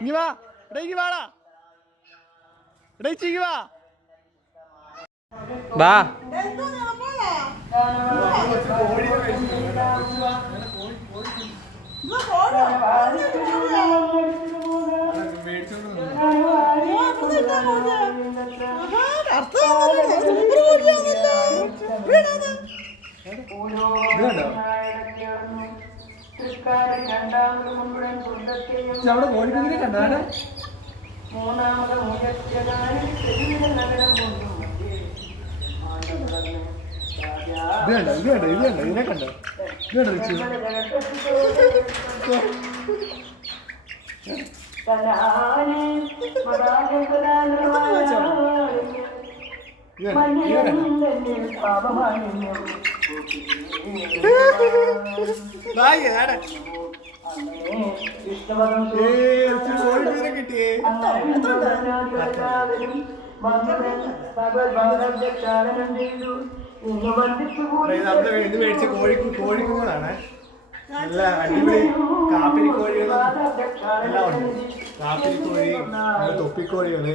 ഇങ്ങി വാ ഇടയ്ക്ക് വാടാ ഇടയ്ക്ക് വാ വാ അവിടെ കോഴിക്കുഞ്ഞിനെ കണ്ടാണ് മൂന്നാമത് ഇതിനെ കണ്ടോ കിട്ടിയേ ഇത് മേടിച്ച കോഴിക്കുഞ്ഞാണ്. നല്ല അടിപൊളി കാപ്പിരിക്കോഴികളും എല്ലാം ഉണ്ട്. കാപ്പിരിക്കോഴി, തൊപ്പിക്കോഴികള്,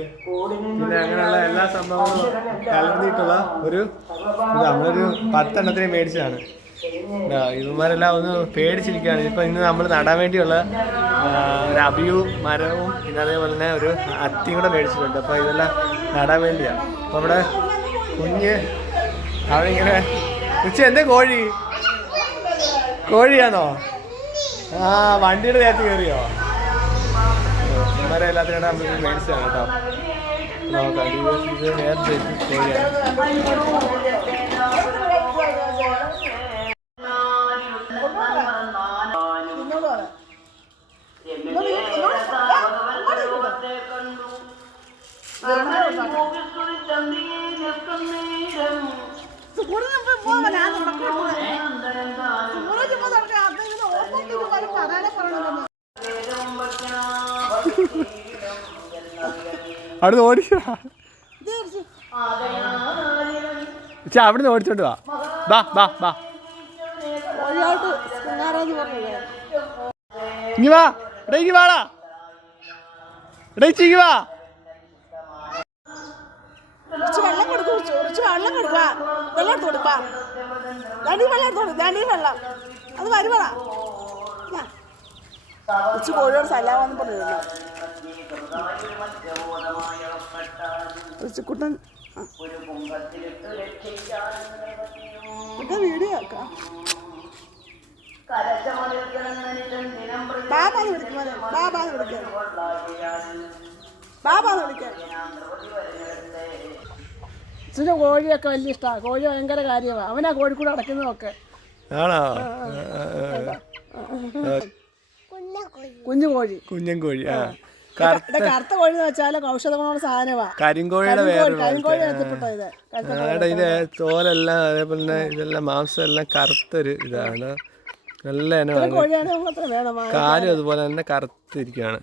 പിന്നെ അങ്ങനെയുള്ള എല്ലാ സംഭവങ്ങളും കലർന്നിട്ടുള്ള ഒരു നമ്മളൊരു 10 എണ്ണത്തിന് മേടിച്ചതാണ്. ഇവന്മാരെല്ലാം ഒന്ന് പേടിച്ചിരിക്കുകയാണ്. ഇപ്പം ഇന്ന് നമ്മൾ നടാൻ വേണ്ടിയുള്ള ഒരു അബിയും മരവും പിന്നെ അതേപോലെ തന്നെ ഒരു അത്തിയും കൂടെ മേടിച്ചിട്ടുണ്ട്. അപ്പോൾ ഇതെല്ലാം നടാൻ വേണ്ടിയാണ്. അപ്പോൾ നമ്മുടെ കുഞ്ഞ് അവിടെ ഇങ്ങനെ എന്താ കോഴിയാണോ? ആ വണ്ടിയുടെ നേരത്ത് കയറിയോ? ഇവന്മാരെ എല്ലാത്തിനും നമ്മൾ മേടിച്ചതാണ് കേട്ടോ. നോക്കാം ഇത് നേരത്തെ കോഴിയാണ്. അവിടുന്ന് ഓടിച്ചാ അവിടുന്ന് ഓടിച്ചോണ്ട് വാ ബാ ബാ ബാ ഇങ്ങി വാ ഇടയ്ക്ക് വാടാ ഇടയ്ക്ക് വാ വെള്ളം കൊടുക്കും വെള്ളം കൊടുക്കുക വെള്ളം എടുത്ത് കൊടുക്കുക വെള്ളം എടുത്ത് കൊടുക്കും വെള്ളം അത് വരുവാ ഉച്ച കോഴിയോട് സലാമെന്ന് പറഞ്ഞിരുന്നു ഉച്ചക്കുട്ടൻ വീഡിയോ ആക്കാം. ബാബാന്ന് വിളിക്കാൻ ഇച്ചിരി കോഴിയൊക്കെ വലിയ ഇഷ്ടമാണ്. കോഴി ഭയങ്കര കാര്യമാണ്. അവനാ കോഴിക്കൂടെ അടയ്ക്കുന്നതൊക്കെ. ആണോ? കുഞ്ഞു കോഴി കുഞ്ഞൻ കോഴി. കറുത്ത കോഴി എന്ന് വെച്ചാൽ ഔഷധ ഗുണമുള്ള സാധനമാണ്. കരിങ്കോഴിയുടെ ഇതിന്റെ തോലെല്ലാം അതേപോലെ തന്നെ ഇതെല്ലാം മാംസം എല്ലാം കറുത്തൊരു ഇതാണ്. നല്ല ഇനമാണ്. കാലും അതുപോലെ തന്നെ കറുത്തിരിക്കുകയാണ്.